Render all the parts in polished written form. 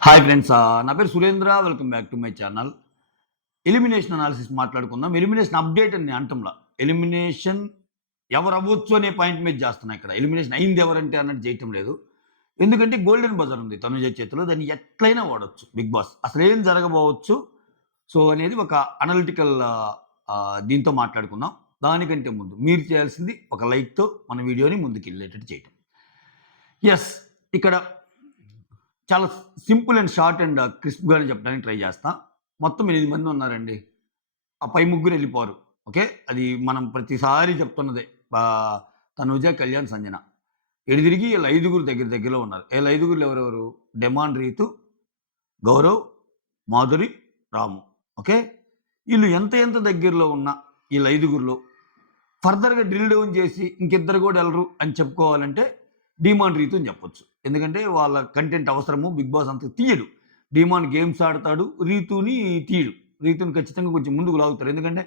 Hi friends. నా పేరు Surendra. Welcome back to my channel. Elimination analysis మాట్లాడుకుందాం. ఎలిమినేషన్ అప్డేట్ అని నేను అంటంలా. ఎలిమినేషన్ ఎవరవ్వచ్చు అనే పాయింట్ మీద చేస్తున్నా ఇక్కడ. ఎలిమినేషన్ అయింది ఎవరంటే అన్నట్టు చేయటం లేదు. ఎందుకంటే గోల్డెన్ బజర్ ఉంది తనుజ చేతిలో. దాన్ని ఎట్లైనా వాడొచ్చు బిగ్ బాస్. అసలేం జరగబోవచ్చు సో అనేది ఒక అనలిటికల్ దీంతో మాట్లాడుకుందాం. దానికంటే ముందు మీరు చేయాల్సింది ఒక లైక్‌తో మన వీడియోని ముందుకెళ్ళేటట్టు చేయటం. యెస్. ఇక్కడ చాలా సింపుల్ అండ్ షార్ట్ అండ్ క్రిస్ప్‌గానే చెప్పడానికి ట్రై చేస్తా. మొత్తం 8 మంది ఉన్నారండి. ఆ పై ముగ్గురు ఎళ్ళిపోరు. ఓకే. అది మనం ప్రతిసారి చెప్తున్నదే. తనుజ, కళ్యాణ్, సంజన. ఎటు తిరిగి ఈళ్ళ ఐదుగురు దగ్గర దగ్గరలో ఉన్నారు. ఈళ్ళ ఐదుగురులో ఎవరెవరు? డెమాన్, రీతు, గౌరవ్, మాధురి, రాము. ఓకే. ఈళ్ళు ఎంత ఎంత దగ్గరలో ఉన్నా ఈళ్ళ ఐదుగురిలో ఫర్దర్‌గా డ్రిల్ డౌన్ చేసి ఇంకిద్దరు కూడా ఎళ్ళరు అని చెప్పుకోవాలంటే డీమాన్, రీతు అని చెప్పొచ్చు. ఎందుకంటే వాళ్ళ కంటెంట్ అవసరము. బిగ్ బాస్ అంత తీయడు. డీమాన్ గేమ్స్ ఆడతాడు. రీతుని తీయడు. రీతుని ఖచ్చితంగా కొంచెం ముందుకు లాగుతారు. ఎందుకంటే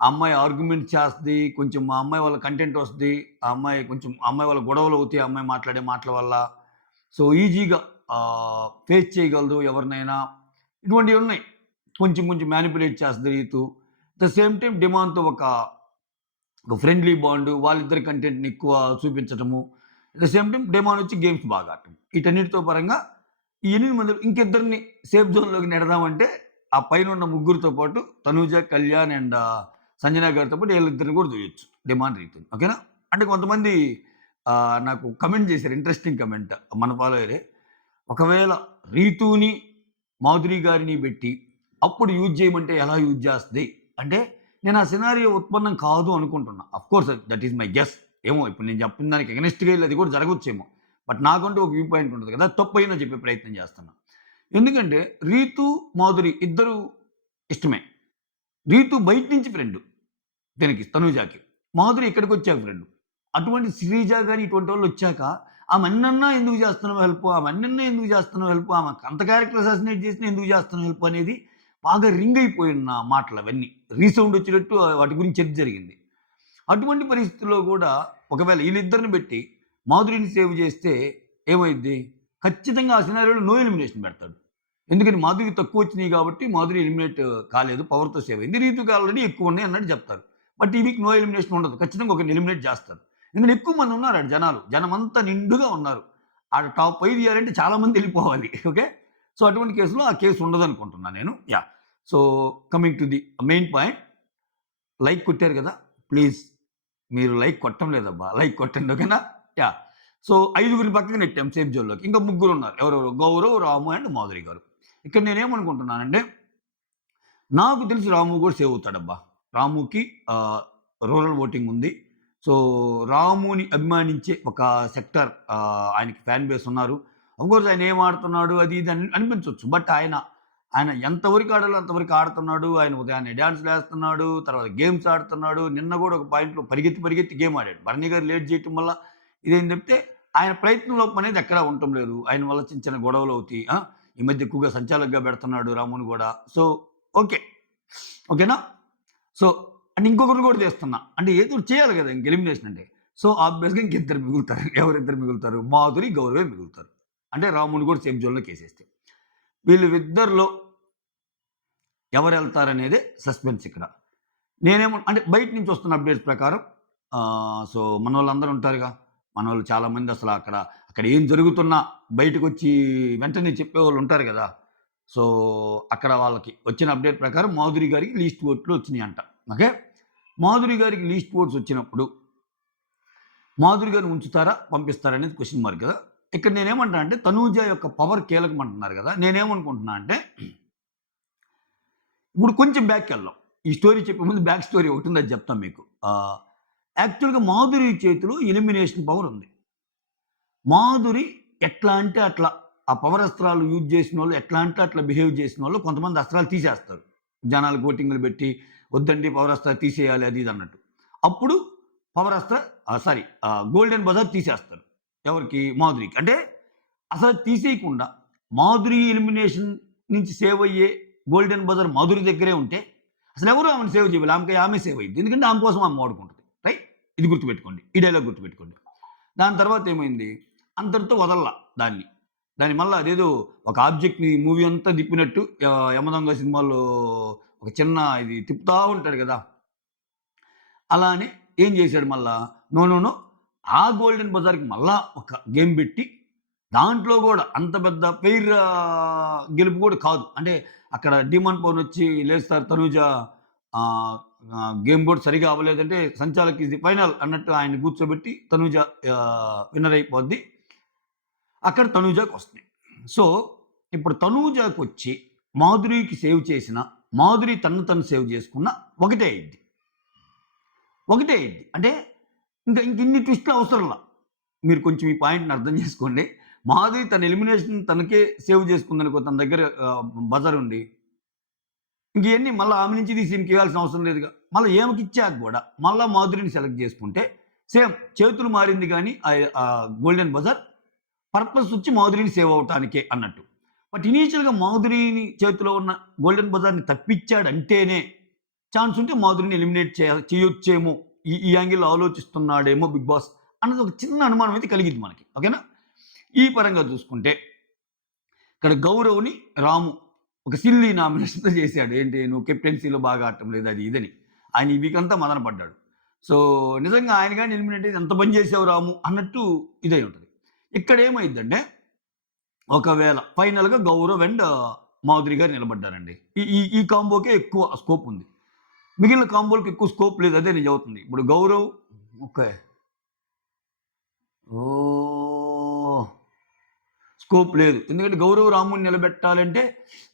ఆ అమ్మాయి ఆర్గ్యుమెంట్ చేస్తది. కొంచెం ఆ అమ్మాయి వాళ్ళ కంటెంట్ వస్తది. ఆ అమ్మాయి వాళ్ళ గొడవలు అవుతాయి. ఆ అమ్మాయి మాట్లాడే మాటల వల్ల. సో ఈజీగా ఫేస్ చేయగలదు ఎవరినైనా. ఇటువంటివి ఉన్నాయి. కొంచెం కొంచెం మ్యానిపులేట్ చేస్తది Rithu. At the same time డిమాన్‌తో ఒక ఫ్రెండ్లీ బాండ్. వాళ్ళిద్దరి కంటెంట్‌ని ఎక్కువ చూపించటము. At the same time Demon వచ్చి గేమ్స్ బాగా ఆడటం. వీటన్నిటితో పరంగా ఈ 8 మందిలో ఇంకిద్దరిని సేఫ్ జోన్‌లోకి నెడదామంటే ఆ పైనున్న ముగ్గురితో పాటు తనూజ, కళ్యాణ్ అండ్ సంజన గారితో పాటు వీళ్ళిద్దరిని కూడా దూయొచ్చు. డెమాన్, రీతుని. ఓకేనా? అంటే కొంతమంది నాకు కమెంట్ చేశారు. ఇంట్రెస్టింగ్ కమెంట్ మన ఫాలోయరే. ఒకవేళ రీతుని, మాధురి గారిని బెట్టి అప్పుడు యూజ్ చేయమంటే ఎలా యూజ్ చేస్తది? అంటే నేను ఆ సినారియో ఉత్పన్నం కాదు అనుకుంటున్నా. Of course that is my guess. ఏమో ఇప్పుడు నేను చెప్పిన దానికి ఎగనెస్ట్‌గా ఎళ్లి అది కూడా జరగొచ్చేమో. బట్ నాకంటూ ఒక వ్యూ పాయింట్ ఉంటది కదా! తప్పైనా చెప్పే ప్రయత్నం చేస్తున్నా. ఎందుకంటే రీతు, మాధురి ఇద్దరు ఇష్టమే. రీతు బయట నుంచి ఫ్రెండు దీనికి తనూజాకి. మాధురి ఇక్కడికొచ్చాక ఫ్రెండు. అటువంటి శ్రీజ గాని ఇటువంటోళ్ళొచ్చాక ఆమెన్నన్నా ఎందుకు చేస్తున్నావు హెల్పు? ఆమెన్నన్నా ఎందుకు చేస్తున్నావు హెల్పు? ఆమెకు అంత క్యారెక్టర్ అసాసినేట్ చేసినా ఎందుకు చేస్తున్నావు హెల్ప్ అనేది బాగా రింగ్ అయిపోయిన మాటలవన్నీ. రీసౌండ్ వచ్చేటట్టు వాటి గురించి చర్చ జరిగింది. అటువంటి పరిస్థితుల్లో కూడా ఒకవేళ ఈళ్ళిద్దరిని బెట్టి మాధురిని సేవ్ చేస్తే ఏమైద్ది? ఖచ్చితంగా ఆ సినారియోలో నో ఎలిమినేషన్ పెడతాడు. ఎందుకని మాధురికి తక్కువొచ్చినియి గాబట్టి మాధురి ఎలిమినేట్ కాలేదు. పవర్‌తో సేవ్ అయింది. రీతుకి ఆల్రెడీ ఎక్కువున్నాయి అన్నట్టు చెప్తారు. బట్ ఈ వీక్ నో ఎలిమినేషన్ ఉండదు. ఖచ్చితంగా ఒకరిని ఎలిమినేట్ చేస్తారు. ఎందుకంటే ఎక్కువ మంది ఉన్నారు ఆడ జనాలు. జనమంతా నిండుగా ఉన్నారు. ఆడ టాప్ 5 తీయాలంటే చాలా మంది ఎళ్ళిపోవాలి. ఓకే. సో, అటువంటి కేస్‌లో ఆ కేస్ ఉండదనుకుంటున్నా నేను. Yeah! So, coming to the main point. Like కొట్టారు గదా! ప్లీజ్ మీరు లైక్ కొట్టం లేదబ్బా! లైక్ కొట్టండి. ఓకేనా? యాహ్! సో, ఐదుగురిని పక్కకి నెట్టాం సేఫ్ జోన్‌లోకి. ఇంకా ముగ్గురున్నారు. ఎవరెవరు? గౌరవ్, రాము అండ్ మాధురి గారు. ఇక్కడ నేనేమనుకుంటున్నానంటే, నాకు తెలిసి రాము గూడా సేవ్ అవుతాడబ్బా! రాముకి రూరల్ ఓటింగ్ ఉంది. సో, రాముని అభిమానించే ఒక సెక్టార్ ఆయనకి ఫ్యాన్ బేస్ ఉన్నారు. అఫ్‌కోర్స్ ఆయన ఏం ఆడుతున్నాడు అది ఇది అని అనిపించొచ్చు. బట్ ఆయన ఎంతవరకు ఆడాలో అంతవరకు ఆడుతున్నాడు. ఆయన ఉదయాన్నే డాన్స్‌లేస్తున్నాడు. తర్వాత గేమ్స్ ఆడుతున్నాడు. నిన్న గూడా ఒక పాయింట్‌లో పరిగెత్తి, పరిగెత్తి గేమ్ ఆడాడు. బర్నీ గారు లేట్ చేయటం వల్ల ఇదేంది తప్పితే ఆయన ప్రయత్న లోపం అనేది ఎక్కడా ఉండటం లేదు. ఆయన వల్ల చిన్న, చిన్న గొడవలవుతాయి. ఈ మధ్య ఎక్కువగా సంచాలకుగా పెడుతున్నాడు రాముని గూడా. So, okay. ఓకేనా? సో, అండ్ ఇంకొకరిని గూడా తీస్తున్నా. అంటే ఏదో ఒకటి చేయాలి గదా! ఇంక ఎలిమినేషన్ అంటే. సో, ఆబ్వియస్‌గా ఇంకిద్దరు మిగులుతారు. ఎవరిద్దరు మిగులుతారు? మాధురి, గౌరవే మిగులుతారు. అంటే రాముని గూడా సేఫ్ జోన్‌లోకేసేస్తే. వీళ్ళిద్దరిలో ఎవరెళ్తారనేదే సస్పెన్స్ ఇక్కడ. అంటే బయట నుంచి వస్తున్న అప్‌డేట్స్ ప్రకారం సో, మనోళ్ళందరూ ఉంటారుగా. మనోళ్ళు చాలామంది అక్కడ ఏం జరుగుతున్నా బయటకొచ్చి వెంటనే చెప్పేవాళ్ళు ఉంటారు గదా! సో, అక్కడ వాళ్ళకి వచ్చిన అప్‌డేట్ ప్రకారం మాధురి గారికి లీస్ట్ ఓట్లు వచ్చినియంట. ఓకే. మాధురి గారికి లీస్ట్ ఓట్స్ వచ్చినప్పుడు మాధురి గారిని ఉంచుతారా? పంపిస్తారా? అనేది క్వెషన్ మార్క్ గదా! ఇక్కడ నేనేమంటా అంటే తనూజ యొక్క పవర్ కీలకం అంటున్నారు గదా! నేనేమనుకుంటున్నా అంటే ఇప్పుడు కొంచెం బ్యాక్‌కెళ్దాం. ఈ స్టోరీ చెప్పే ముందు బ్యాక్ స్టోరీ ఒకటుంది అది చెప్తాను మీకు. యాక్చువల్‌గా మాధురి చేతిలో ఎలిమినేషన్ పవర్ ఉంది. మాధురి ఎట్లా అంటే అట్లా ఆ పవర్ అస్త్రాలు యూజ్ చేసినోళ్ళు ఎట్లా అంటే అట్లా బిహేవ్ చేసినోళ్ళు కొంతమంది అస్త్రాలు తీసేస్తారు. జనాలకు ఓటింగ్‌లు పెట్టి వద్దండి పవర్ అస్త్రాలు తీసేయాలి అది ఇది అన్నట్టు. అప్పుడు పవర్ అస్త్ర గోల్డెన్ బజార్ తీసేస్తారు. ఎవరికి? మాధురికి. అంటే అసలు తీసేయకుండా మాధురి ఎలిమినేషన్ నుంచి సేవ్ అయ్యే గోల్డెన్ బజార్ మాధురి దగ్గరే ఉంటే అసలెవరు ఆమెను సేవ్ చేయలేదు. ఆమె సేవ్ అయ్యిద్ది. ఎందుకంటే ఆమె కోసం ఆమె వాడుకుంటది. రైట్? ఇది గుర్తుపెట్టుకోండి. ఈ డైలాగ్ గుర్తుపెట్టుకోండి. దాని తర్వాత ఏమైంది? అంతటితో వదలలా దాన్ని. దాని మళ్ళా అదేదో ఒక ఆబ్జెక్ట్‌ని మూవీ అంతా తిప్పినట్టు 'యమదొంగ' సినిమాలో ఒక చిన్న ఇది తిప్పుతా ఉంటాడు గదా! అలా అని ఏం చేశాడు మళ్ళా, నో, నో, నో ఆ గోల్డెన్ బజార్‌కి మళ్ళా ఒక గేమ్ బెట్టి, దాంట్లో గూడా అంత పెద్ద ఫెయిర్ గెలుపు గూడా కాదు. అంటే అక్కడ డీమాన్ పవనొచ్చి లేదు సార్ తనూజ గేమ్ బోర్డ్ సరిగ్గా అవ్వలేదంటే సంచాలక్ ఈస్ ది ఫైనల్ అన్నట్టు ఆయన్ని కూర్చోబెట్టి తనూజ విన్నర్ అయిపోద్ది. అక్కడ తనూజకొస్తుంది. సో, ఇప్పుడు తనూజకొచ్చి మాధురికి సేవ్ చేసిన, మాధురి తనను తను సేవ్ చేసుకున్న ఒకటే అయ్యిద్ది. ఒకటే అయ్యిద్ది. అంటే ఇంకిన్ని ట్విస్ట్‌లు అవసరంలా. మీరు కొంచెం ఈ పాయింట్‌ని అర్థం చేసుకోండి. మాధురి తన ఎలిమినేషన్ తనకే సేవ్ చేసుకుందనుకో తన దగ్గర బజర్ ఉండి. ఇంకియన్నీ మళ్ళా ఆమె నుంచి తీసి ఈమెకియ్యాల్సిన అవసరం లేదుగా. మళ్ళా ఈమెకిచ్చాక గూడా మళ్ళా మాధురిని సెలెక్ట్ చేసుకుంటే సేమ్ చేతులు మారింది గానీ గోల్డెన్ బజర్ పర్పస్ వచ్చి మాధురిని సేవ్ అవ్వటానికే అన్నట్టు. బట్ ఇనీషియల్‌గా మాధురిని చేతిలో ఉన్న గోల్డెన్ బజార్‌ని తప్పిచ్చాడంటేనే ఛాన్స్ ఉంటే మాధురిని ఎలిమినేట్ చేయొచ్చేమో. ఈ యాంగిల్‌లో ఆలోచిస్తున్నాడేమో బిగ్ బాస్ అన్నది ఒక చిన్న అనుమానం అయితే కలిగిద్ది మనకి. ఓకేనా? ఈ పరంగా చూసుకుంటే ఇక్కడ గౌరవ్‌ని రాము ఒక సిల్లీ నామినేషన్‌తో చేశాడు. ఏంటి నువ్వు కెప్టెన్సీలో బాగా ఆడటం లేదు అది ఇదని. ఆయన ఈ వీక్ అంతా మదన పడ్డాడు. సో, నిజంగా ఆయన గాని ఎలిమినేట్ అయితే ఎంత పని చేసావు రాము అన్నట్టు ఇదై ఉంటది. ఇక్కడ ఏమైద్దంటే ఒకవేళ ఫైనల్‌గా గౌరవ్ అండ్ మాధురి గారు నిలబడ్డారండి. ఈ ఈ ఈ కాంబోకే ఎక్కువ స్కోప్ ఉంది. మిగిలిన కాంబోలకి ఎక్కువ స్కోప్ లేదు. అదే నేను చెబుతుంది. ఇప్పుడు గౌరవ్ ఓకే. ఓహ్! స్కోప్ లేదు. ఎందుకంటే గౌరవ్ రాముని నిలబెట్టాలంటే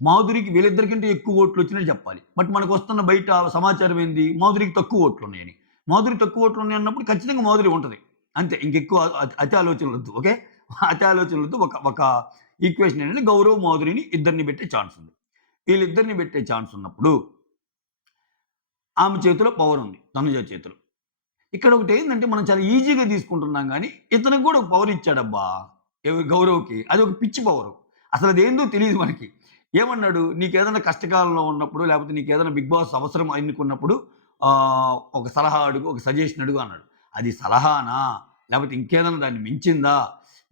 మాధురికి వీళ్ళిద్దరికంటే ఎక్కువ ఓట్లు వచ్చినట్టు చెప్పాలి. బట్ మనకొస్తున్న బయట సమాచారం ఏంది? మాధురికి తక్కువ ఓట్లున్నాయని. మాధురి తక్కువ ఓట్లున్నాయన్నప్పుడు ఖచ్చితంగా మాధురి ఉంటది. అంతే ఇంకెక్కువ అతి ఆలోచనలొద్దు. ఓకే. అతి ఆలోచనలొద్దు. ఒక ఒక ఈక్వేషన్ ఏంటంటే గౌరవ్, మాధురిని ఇద్దరిని పెట్టే ఛాన్స్ ఉంది. వీళ్ళిద్దరిని పెట్టే ఛాన్స్ ఉన్నప్పుడు ఆమె చేతిలో పవర్ ఉంది. తనుజ చేతిలో. ఇక్కడ ఒకటేందంటే మనం చాలా ఈజీగా తీసుకుంటున్నాం గానీ, ఇతనికి గూడా ఒక పవర్ ఇచ్చాడబ్బా! గౌరవ్‌కి. అదొక పిచ్చి పవరు. అసలదేందో తెలీదు మనకి. ఏమన్నాడు? నీకేదైనా కష్టకాలంలో ఉన్నప్పుడు, లేపోతే నీకేదైనా బిగ్ బాస్ అవసరం ఎన్నుకున్నప్పుడు ఒక సలహా అడుగు, ఒక సజెషన్ అడుగు అన్నాడు. అది సలహానా? లేపోతే ఇంకేదైనా దాన్ని మించిందా?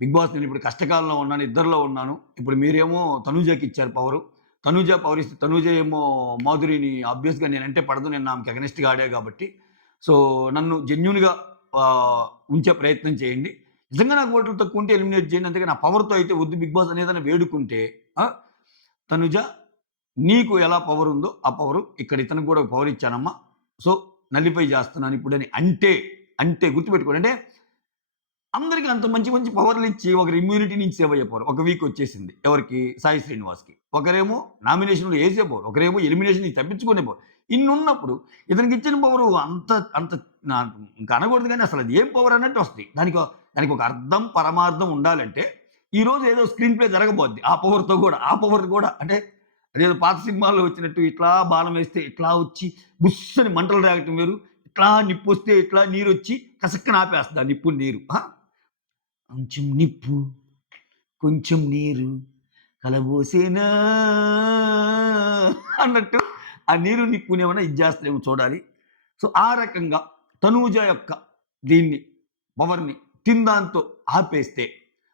బిగ్ బాస్ నేనిప్పుడు కష్టకాలంలో ఉన్నాను, ఇద్దరిలో ఉన్నాను. ఇప్పుడు మీరేమో తనూజకిచ్చారు పవరు. తనూజ పవర్ ఇస్తే తనూజ ఏమో మాధురిని ఆబ్వియస్‌గా నేనంటే పడదు. నేను ఆమెకి అగెనిస్ట్‌గా ఆడా గాబట్టి. సో, నన్ను జెన్యూన్‌గా ఉంచే ప్రయత్నం చేయండి. నిజంగా నాకు ఓట్లు తక్కువుంటే ఎలిమినేట్ చేయండి. అంతేగాని నా పవర్‌తో అయితే వద్దు బిగ్ బాస్ అనేదని వేడుకుంటే ఆ! తనుజ నీకు ఎలా పవర్ ఉందో ఆ పవరు ఇక్కడ ఇతనికి కూడా పవర్ ఇచ్చానమ్మా. సో, నలిఫై చేస్తున్నాను ఇప్పుడని అంటే గుర్తుపెట్టుకోండి. అంటే అందరికి అంత మంచి మంచి పవర్‌లిచ్చి ఒకరు ఇమ్యూనిటీ నుంచి సేవ్ అయిపోరు. ఒక వీక్ వచ్చేసింది. ఎవరికి? సాయి శ్రీనివాస్‌కి. ఒకరేమో నామినేషన్‌లో ఏసే పవర్. ఒకరేమో ఎలిమినేషన్ నుంచి తప్పించుకునే పవర్. ఇన్నున్నప్పుడు ఇతనికి ఇచ్చిన పవరు అంత అంత నా ఇంక అనకూడదు గానీ అసలు అది ఏం పవర్ అన్నట్టు వస్తది. దానికి ఒక అర్థం, పరమార్థం ఉండాలంటే ఈరోజు ఏదో స్క్రీన్ ప్లే జరగబోద్ది. ఆ పవర్‌తో గూడా. ఆ పవర్ గూడా అంటే అదేదో పాత సినిమాల్లో వచ్చినట్టు ఇట్లా బాణం వేస్తే ఇట్లా వచ్చి బుస్సని మంటలు రేగటం వేరు. ఇట్లా నిప్పొస్తే ఇట్లా నీరొచ్చి కసక్కన ఆపేస్తది ఆ నిప్పు, నీరు. కొంచెం నిప్పు, కొంచెం నీరు కలబోసేనా అన్నట్టు ఆ నీరు నిప్పునేమన్నా ఇది చేస్తాయేమో చూడాలి. సో, ఆ రకంగా తనూజ యొక్క దీన్ని పవర్‌ని తిందాంతో ఆపేస్తే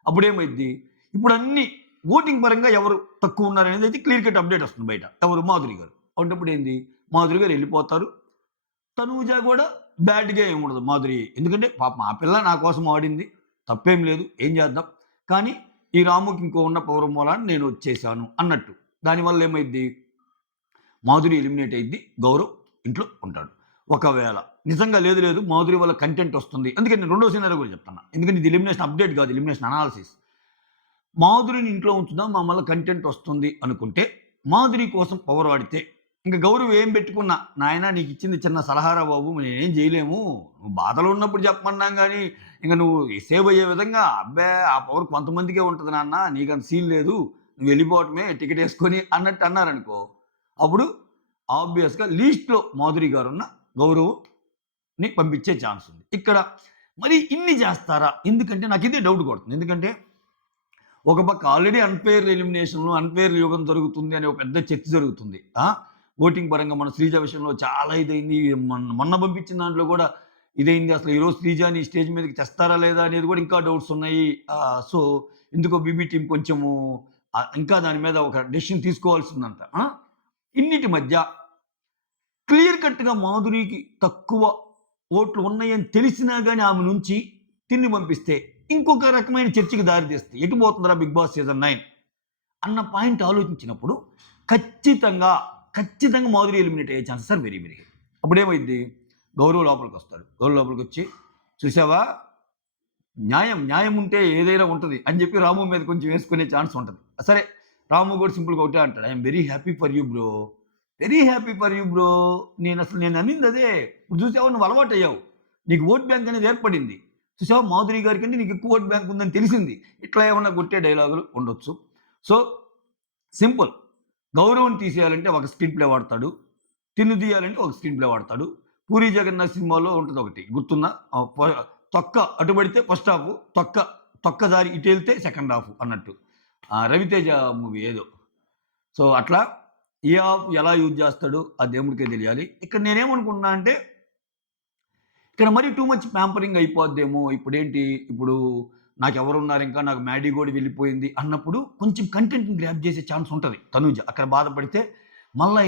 అప్పుడేమైద్ది? ఇప్పుడన్నీ ఓటింగ్ పరంగా ఎవరు తక్కువున్నారనేది అయితే క్లియర్ కట్ అప్‌డేట్ వస్తుంది బయట. ఎవరు? మాధురి గారు. అలాంటప్పుడు ఏంది? మాధురి గారు ఎళ్ళిపోతారు. తనూజ గూడా బ్యాడ్‌గా ఏముండదు మాధురి. ఎందుకంటే పాపం ఆ పిల్ల నా కోసం ఆడింది. తప్పేం లేదు. ఏం చేద్దాం. కానీ ఈ రాముకి ఇంకో ఉన్న పవర్ మూలాన నేను వచ్చేసాను అన్నట్టు. దానివల్ల ఏమైద్ది? మాధురి ఎలిమినేట్ అయిద్ది. గౌరవ్ ఇంట్లో ఉంటాడు. ఒకవేళ నిజంగా లేదు మాధురి వల్ల కంటెంట్ వస్తుంది. అందుకే నేను రెండో సినారియో కూడా చెప్తున్నా. ఎందుకంటే ఇది ఎలిమినేషన్ అప్‌డేట్ కాదు. Elimination analysis. మాధురిని ఇంట్లో ఉంచుదాం. మా మళ్ళా కంటెంట్ వస్తుంది అనుకుంటే, మాధురి కోసం పవర్ వాడితే, ఇంక గౌరవ్ ఏం పెట్టుకున్నా, నాయనా నీకిచ్చింది చిన్న సలహారా బాబు! నేనేం చేయలేము. నువ్వు బాధలో ఉన్నప్పుడు చెప్పమన్నాం గానీ, ఇంక నువ్వు సేవ్ అయ్యే విధంగా అబ్బే! ఆ పవర్ కొంతమందికే ఉంటది నాన్న. నీకంత సీన్ లేదు. నువ్వు వెళ్ళిపోవటమే టికెటేసుకొని అన్నట్టు అన్నారనుకో, అప్పుడు ఆబ్వియస్‌గా లీస్ట్‌లో మాధురి గారున్న గౌరవ్‌ని పంపించే ఛాన్స్ ఉంది. ఇక్కడ మరి ఇన్ని చేస్తారా? ఎందుకంటే నాకిదే డౌట్ కొడుతుంది. ఎందుకంటే ఒక పక్క ఆల్రెడీ అన్‌ఫెయిర్ ఎలిమినేషన్‌లో అన్‌ఫెయిర్ యుగం జరుగుతుంది అనే ఒక పెద్ద చర్చ జరుగుతుంది. ఓటింగ్ పరంగా మన శ్రీజ విషయంలో చాలా ఇదైంది. మొన్న పంపించిన దాంట్లో కూడా ఇదైంది. అసలు ఈరోజు శ్రీజని స్టేజ్ మీదకి తెస్తారా లేదా అనేది కూడా ఇంకా డౌట్స్ ఉన్నాయి. సో, ఎందుకో బీబీ టీం కొంచెము ఇంకా దాని మీద ఒక డెసిషన్ తీసుకోవాల్సిందంట. ఇన్నిటి మధ్య క్లియర్ కట్‌గా మాధురికి తక్కువ ఓట్లు ఉన్నాయని తెలిసినా గాని ఆమె నుంచి తిన్ని పంపిస్తే ఇంకొక రకమైన చర్చకి దారితీస్తాయి. ఎటు పోతుందిరా 'బిగ్ బాస్' సీజన్ 9 అన్న పాయింట్ ఆలోచించినప్పుడు ఖచ్చితంగా మాధురి ఎలిమినేట్ అయ్యే chances are very very high. అప్పుడేమైద్ది, గౌరవ్ లోపలికొస్తాడు. గౌరవ్ లోపలికొచ్చి చూసావా న్యాయం ఉంటే ఏదైనా ఉంటది అని చెప్పి రాము మీద కొంచెం వేసుకునే ఛాన్స్ ఉంటది. సరే రాము కూడా సింపుల్‌గా ఒకటే అంటాడు. I am very happy for you bro. Very happy for you bro. నేను అనింది అదే. ఇప్పుడు చూసావా నువ్వు అలవాటయ్యావు. నీకు ఓట్ బ్యాంక్ అనేది ఏర్పడింది. చూసావా మాధురి గారి కంటే నీకు ఎక్కువ ఓట్ బ్యాంక్ ఉందని తెలిసింది. ఇట్లా ఏమన్నా కొట్టే డైలాగులు ఉండొచ్చు. So simple. గౌరవం తీసేయాలంటే ఒక స్క్రీన్ ప్లే వాడతాడు. తిన్ను తీయాలంటే ఒక స్క్రీన్ ప్లే వాడతాడు. పూరి జగన్నాథ్ సినిమాలో ఉంటది ఒకటి గుర్తుందా? తొక్క అటు పడితే ఫస్ట్ హాఫ్, తొక్క దారి ఇటు వెళ్తే సెకండ్ హాఫ్ అన్నట్టు. రవితేజ మూవీ ఏదో. సో అట్లా ఏ హాఫ్ ఎలా యూజ్ చేస్తాడో ఆ దేవుడికే తెలియాలి. ఇక్కడ నేనేమనుకుంటున్నా అంటే ఇక్కడ మరీ టూ మచ్ ప్యాంపరింగ్ అయిపోద్దేమో. ఇప్పుడు నాకెవరున్నారు ఇంకా, నాకు మ్యాడీ కూడా వెళ్ళిపోయింది అన్నప్పుడు కొంచెం కంటెంట్‌ని గ్రాబ్ చేసే ఛాన్స్ ఉంటది తనూజ. అక్కడ బాధపడితే మళ్ళా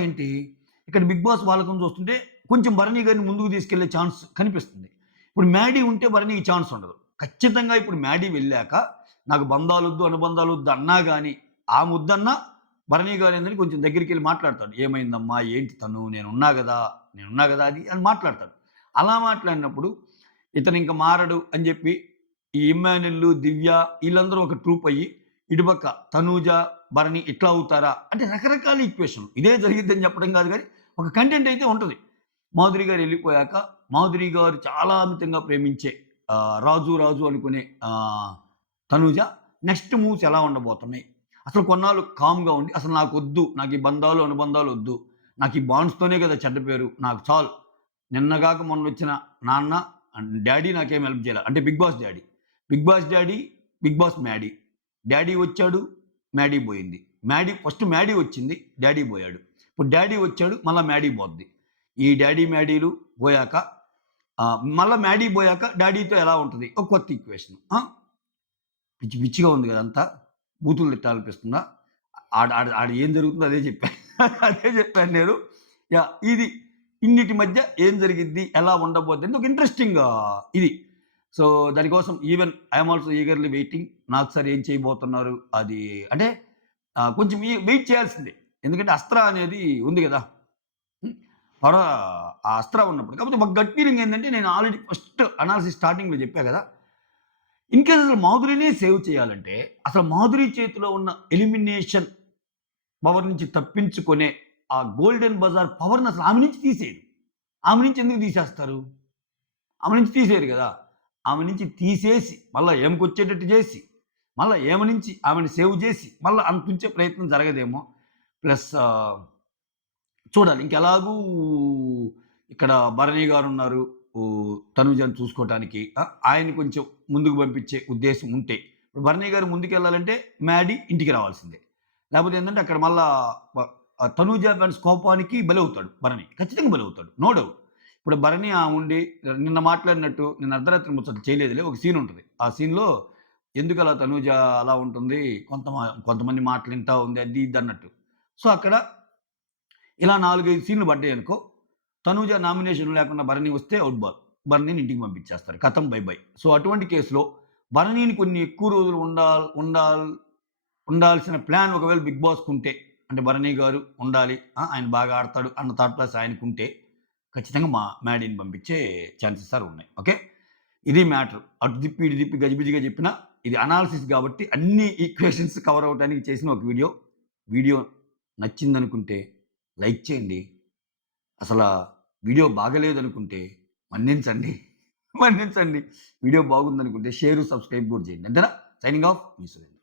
ఇక్కడ 'బిగ్ బాస్' వాళ్ళకం చూస్తుంటే కొంచెం భరణి గారిని ముందుకు తీసుకెళ్లే ఛాన్స్ కనిపిస్తుంది. ఇప్పుడు మ్యాడీ ఉంటే భరణికి ఛాన్స్ ఉండదు. ఖచ్చితంగా ఇప్పుడు మ్యాడీ వెళ్ళాక నాకు బంధాలొద్దు, అనుబంధాలొద్దు అన్నా గాని, ఆ ముద్దన్నా భరణి గారేందని కొంచెం దగ్గరికెళ్ళి మాట్లాడతాడు. ఏమైందమ్మా? ఏంటి తను? నేనున్నా గదా అది అని మాట్లాడతాడు. అలా మాట్లాడినప్పుడు ఇతను ఇంక మారడు అని చెప్పి ఈ ఇమ్మాన్యుల్, దివ్య వీళ్ళందరూ ఒక ట్రూప్ అయ్యి ఇటుపక్క తనూజ, భరణి ఇట్లా అవుతారా అంటే రకరకాల ఈక్వేషన్లు. ఇదే జరిగిద్దని చెప్పడం కాదు కానీ ఒక కంటెంట్ అయితే ఉంటది. మాధురి గారు వెళ్ళిపోయాక మాధురి గారు చాలా అమితంగా ప్రేమించే రాజు అనుకునే తనూజ నెక్స్ట్ మూవ్స్ ఎలా ఉండబోతున్నాయి? అసలు కొన్నాళ్ళు కామ్‌గా ఉండి అసలు నాకొద్దు, నాకు ఈ బంధాలు, అనుబంధాలు వద్దు. నాకు ఈ బాండ్స్‌తోనే కదా చెడ్డ పేరు. నాకు చాలు. నిన్నగాక మొన్నొచ్చిన నాన్న డ్యాడీ నాకేం హెల్ప్ చేయలే. అంటే 'Big Boss' daddy. 'Big Boss' daddy, 'Big Boss' Maddy. Daddy వచ్చాడు, మ్యాడీ పోయింది. ఫస్ట్ మ్యాడీ వచ్చింది, డ్యాడీ పోయాడు. ఇప్పుడు డ్యాడీ వచ్చాడు, మళ్ళా మ్యాడీ పోద్ది. ఈ డ్యాడీ, మ్యాడీలు పోయాక మళ్ళా మ్యాడీ పోయాక డ్యాడీతో ఎలా ఉంటది? ఒక కొత్త ఈక్వేషన్. పిచ్చిగా ఉంది కదా అంతా. బూతులు తిట్టాలనిపిస్తుందా? ఆడ ఏం జరుగుతుందో అదే చెప్పాను నేను. ఇది ఇన్నిటి మధ్య ఏం జరిగిద్ది? ఎలా ఉండబోద్ది? ఒక ఇంట్రెస్టింగ్ ఇది. సో దానికోసం even I'm also eagerly waiting. నాకు సార్ ఏం చేయబోతున్నారు? అది అంటే కొంచెం వెయిట్ చేయాల్సిందే. ఎందుకంటే అస్త్ర అనేది ఉంది కదా! ఆ అస్త్ర ఉన్నప్పుడు. కాకపోతే ఒక గట్ ఫీలింగ్ ఏంటంటే నేను ఆల్రెడీ ఫస్ట్ అనాలిసిస్ స్టార్టింగ్‌లో చెప్పా కదా! ఇన్‌కేస్ అసలు మాధురినే సేవ్ చేయాలంటే అసలు మాధురి చేతిలో ఉన్న ఎలిమినేషన్ పవర్ నుంచి తప్పించుకునే ఆ గోల్డెన్ బజార్ పవర్‌ని అసలు ఆమె నుంచి తీసేయరు. ఆమె నుంచి ఎందుకు తీసేస్తారు? ఆమె నుంచి తీసేయరు కదా! ఆమె నుంచి తీసేసి మళ్ళా ఈమెకొచ్చేటట్టు చేసి, మళ్ళా ఈమె నుంచి ఆమెని సేవ్ చేసి, మళ్ళా అంతుంచే ప్రయత్నం జరగదేమో. ప్లస్ చూడాలి. ఇంకెలాగూ ఇక్కడ భరణి గారున్నారు. తనూజని చూసుకోవటానికి. ఆయన్ని కొంచెం ముందుకు పంపించే ఉద్దేశం ఉంటే. ఇప్పుడు భరణి గారు ముందుకెళ్ళాలంటే మ్యాడీ ఇంటికి రావాల్సిందే. లేకపోతే ఏంటంటే అక్కడ మళ్ళా తనూజ ఫ్యాన్స్ కోపానికి బలవుతాడు భరణి. ఖచ్చితంగా బలవుతాడు. No doubt. ఇప్పుడు భరణి ఉండి నిన్న మాట్లాడినట్టు నిన్న అర్ధరాత్రి ముచ్చట చేయలేదులే. ఒక సీన్ ఉంటది. ఆ సీన్‌లో ఎందుకలా తనూజ అలా ఉంటుంది, కొంతమంది మాటలు వింటా ఉంది అది ఇది అన్నట్టు. సో అక్కడ ఇలా 4, 5 సీన్‌లు పడ్డాయనుకో, తనూజ నామినేషన్ లేకుండా భరణి వస్తే ఔట్ బాల్. భరణిని ఇంటికి పంపించేస్తారు. ఖతం బై బై. సో అటువంటి కేసులో భరణిని కొన్ని ఎక్కువ రోజులు ఉండాల్సిన ప్లాన్ ఒకవేళ 'బిగ్ బాస్'కు ఉంటే, అంటే భరణి గారు ఉండాలి. ఆయన బాగా ఆడతాడు అన్న థాట్ ప్రాసెస్ ఆయనకుంటే ఖచ్చితంగా మ్యాడీని పంపించే ఛాన్సెస్ ఆర్ ఉన్నాయి. ఓకే. ఇది మ్యాటర్. అటు తిప్పి ఇటు తిప్పి గజిబిజిగా చెప్పినా ఇది అనాలిసిస్ కాబట్టి అన్ని ఈక్వేషన్స్ కవర్ అవ్వడానికి చేసిన ఒక వీడియో. వీడియో నచ్చిందనుకుంటే లైక్ చేయండి. అసలా వీడియో బాగలేదనుకుంటే మన్నించండి. వీడియో బాగుందనుకుంటే షేరు, సబ్స్క్రైబ్ కూడా చేయండి. అంతేనా? సైనింగ్ ఆఫ్ మీ సురేంద్ర.